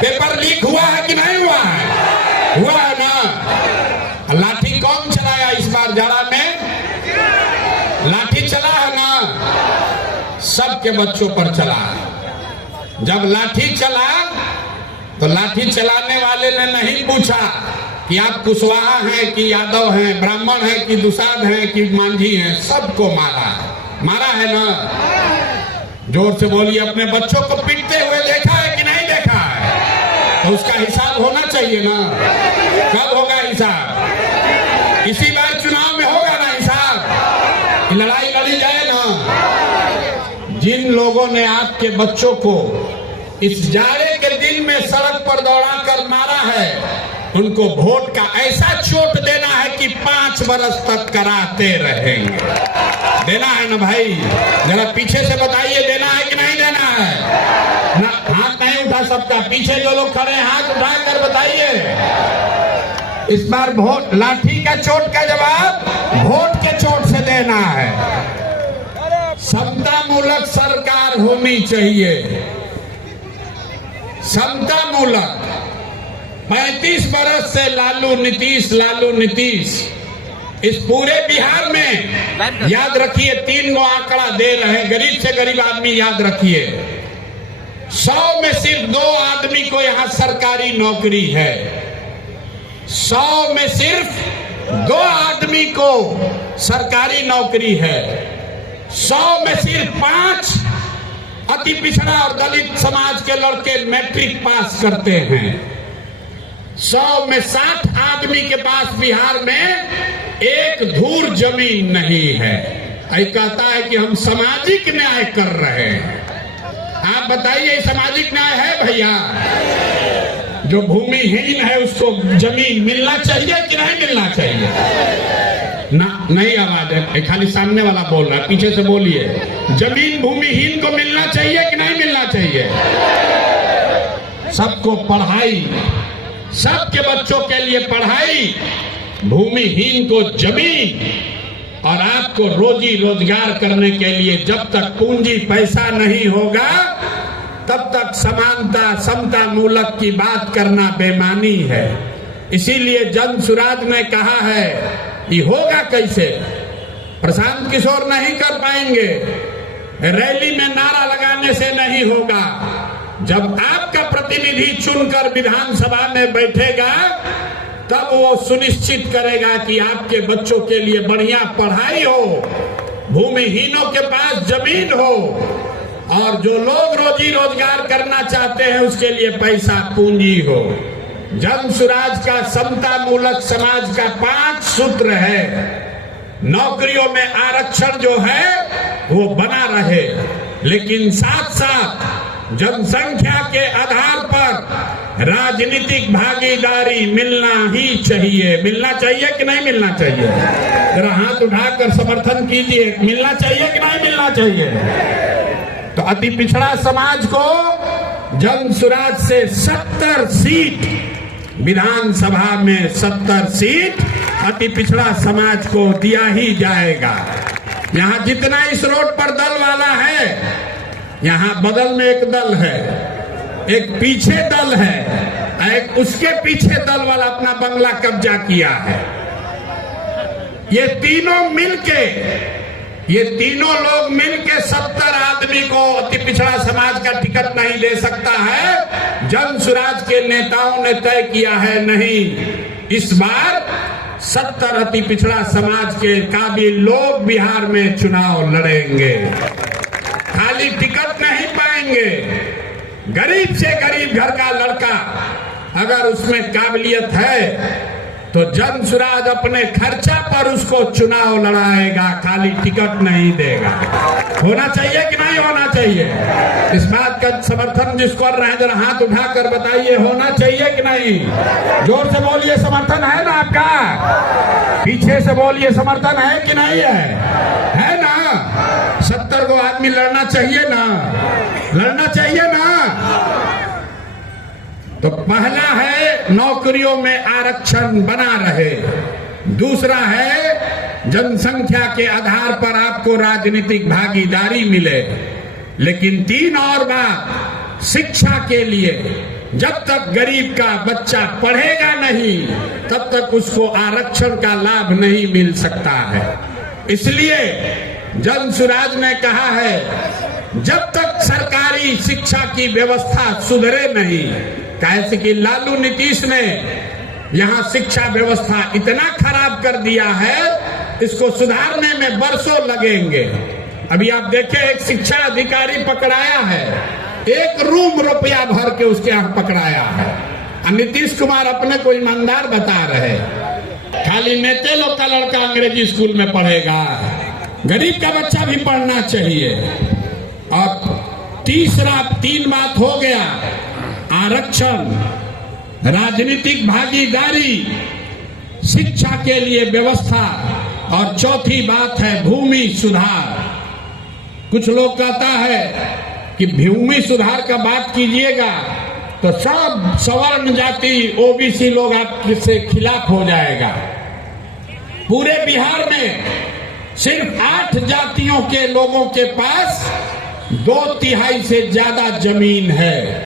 Paper leak हुआ है कि नहीं हुआ है? हुआ है ना। लाठी कौन चलाया इस बार जाड़ा में? लाठी चला है ना, सबके बच्चों पर चला। जब लाठी चला तो लाठी चलाने वाले ने नहीं पूछा कि आप कुशवाहा हैं कि यादव हैं, ब्राह्मण हैं कि दुसाध हैं कि मांझी हैं, सबको मारा है ना। जोर से बोलिए, अपने बच्चों को पीटते हुए देखा है कि नहीं देखा है? तो उसका हिसाब होना चाहिए ना। कब होगा हिसाब? इसी बार चुनाव में होगा ना हिसाब। लड़ाई लड़ी जाए ना। जिन लोगों ने आपके बच्चों को इस जाड़े के दिन में सड़क पर दौड़ा कर मारा है, उनको वोट का ऐसा चोट देना है कि 5 बरस तक कराते रहेंगे। देना है ना भाई? जरा पीछे से बताइए, देना है कि नहीं देना है? ना हाथ नहीं उठा सकता। पीछे जो लोग खड़े हैं हाथ उठाकर बताइए। इस बार वोट, लाठी का चोट का जवाब वोट के चोट से देना है। समता मूलक सरकार होनी चाहिए, समता मूलक। 35 बरस से लालू नीतीश इस पूरे बिहार में, याद रखिए 3 गो आंकड़ा दे रहे हैं, गरीब से गरीब आदमी याद रखिए। 100 में सिर्फ 2 आदमी को यहां सरकारी नौकरी है। 100 में सिर्फ 2 आदमी को सरकारी नौकरी है। 100 में सिर्फ 5 अति पिछड़ा और दलित समाज के लड़के मैट्रिक पास करते हैं। 100 में 60 आदमी के पास बिहार में 1 धूर जमीन नहीं है। ऐ कहता है कि हम सामाजिक न्याय कर रहे हैं। आप बताइए, सामाजिक न्याय है भैया? जो भूमिहीन है उसको जमीन मिलना चाहिए कि नहीं मिलना चाहिए? ना, नहीं आवाज है, खाली सामने वाला बोल रहा है, पीछे से बोलिए। जमीन भूमिहीन को मिलना चाहिए कि नहीं मिलना चाहिए? सबको पढ़ाई, सबके बच्चों के लिए पढ़ाई, भूमिहीन को जमीन, और आपको रोजी रोजगार करने के लिए जब तक पूंजी पैसा नहीं होगा तब तक समानता समता मूलक की बात करना बेमानी है। इसीलिए जन सुराज ने कहा है कि होगा कैसे? प्रशांत किशोर नहीं कर पाएंगे, रैली में नारा लगाने से नहीं होगा। जब आपका प्रतिनिधि चुनकर विधानसभा में बैठेगा तब वो सुनिश्चित करेगा कि आपके बच्चों के लिए बढ़िया पढ़ाई हो, भूमिहीनों के पास जमीन हो, और जो लोग रोजी रोजगार करना चाहते हैं उसके लिए पैसा पूंजी हो। जन सुराज का समता मूलक समाज का 5 सूत्र है। नौकरियों में आरक्षण जो है वो बना रहे, लेकिन साथ साथ जनसंख्या के आधार पर राजनीतिक भागीदारी मिलना ही चाहिए। मिलना चाहिए कि नहीं मिलना चाहिए? जरा हाथ उठाकर समर्थन कीजिए, मिलना चाहिए कि नहीं मिलना चाहिए? तो अति पिछड़ा समाज को जन सुराज से 70 सीट, विधानसभा में 70 सीट अति पिछड़ा समाज को दिया ही जाएगा। यहाँ जितना इस रोड पर दल वाला है, यहाँ बगल में एक दल है, एक पीछे दल है, एक उसके पीछे दल वाला अपना बंगला कब्जा किया है। ये तीनों लोग मिलके 70 आदमी को अति पिछड़ा समाज का टिकट नहीं दे सकता है। जन सुराज के नेताओं ने तय किया है, नहीं, इस बार 70 अति पिछड़ा समाज के काबिल लोग बिहार में चुनाव लड़ेंगे। खाली टिकट नहीं पाएंगे। गरीब से गरीब घर का लड़का अगर उसमें काबिलियत है तो जन सुराज अपने खर्चा पर उसको चुनाव लड़ाएगा, खाली टिकट नहीं देगा। होना चाहिए कि नहीं होना चाहिए? इस बात का समर्थन जिसको कर रहे हैं जरा हाथ उठाकर बताइए, होना चाहिए कि नहीं? जोर से बोलिए, समर्थन है ना आपका? पीछे से बोलिए, समर्थन है कि नहीं है ना? 70 को आदमी लड़ना चाहिए ना? लड़ना चाहिए ना? तो पहला है नौकरियों में आरक्षण बना रहे, दूसरा है जनसंख्या के आधार पर आपको राजनीतिक भागीदारी मिले, लेकिन 3 और बात, शिक्षा के लिए जब तक गरीब का बच्चा पढ़ेगा नहीं तब तक उसको आरक्षण का लाभ नहीं मिल सकता है। इसलिए जनसुराज ने कहा है जब तक सरकारी शिक्षा की व्यवस्था सुधरे नहीं, कैसे कि लालू नीतीश ने यहाँ शिक्षा व्यवस्था इतना खराब कर दिया है, इसको सुधारने में वर्षों लगेंगे। अभी आप देखें एक शिक्षा अधिकारी पकड़ाया है, 1 रूम रुपया भर के उसके यहाँ पकड़ाया है। नीतीश कुमार अपने को ईमानदार बता रहे, खाली नेते लोग का लड़का अंग्रेजी स्कूल में पढ़ेगा, गरीब का बच्चा भी पढ़ना चाहिए। और तीसरा 3 बात हो गया, आरक्षण, राजनीतिक भागीदारी, शिक्षा के लिए व्यवस्था, और चौथी बात है भूमि सुधार। कुछ लोग कहता है कि भूमि सुधार का बात कीजिएगा तो सब सवर्ण जाति ओबीसी लोग आपसे खिलाफ हो जाएगा। पूरे बिहार में सिर्फ 8 जातियों के लोगों के पास 2/3 से ज्यादा जमीन है।